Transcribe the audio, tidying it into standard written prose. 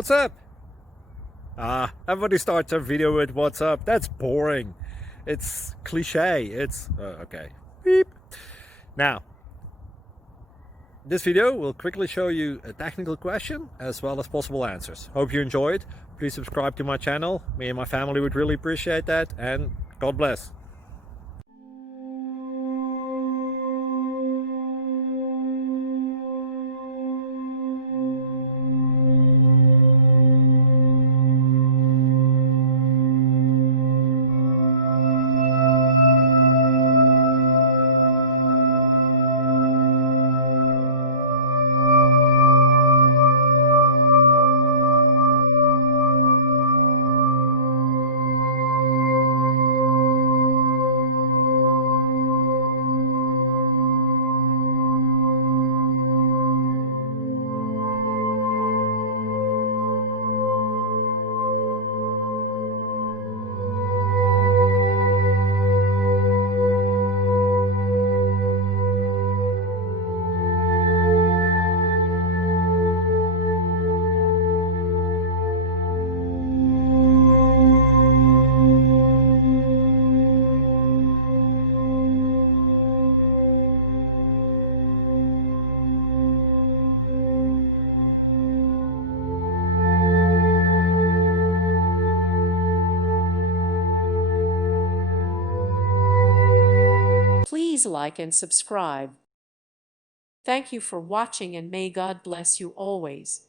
What's up? Everybody starts a video with what's up. That's boring. It's cliche. It's okay. Beep. Now, this video will quickly show you a technical question as well as possible answers. Hope you enjoyed. Please subscribe to my channel. Me and my family would really appreciate that, and God bless. Please like and subscribe. Thank you for watching, and may God bless you always.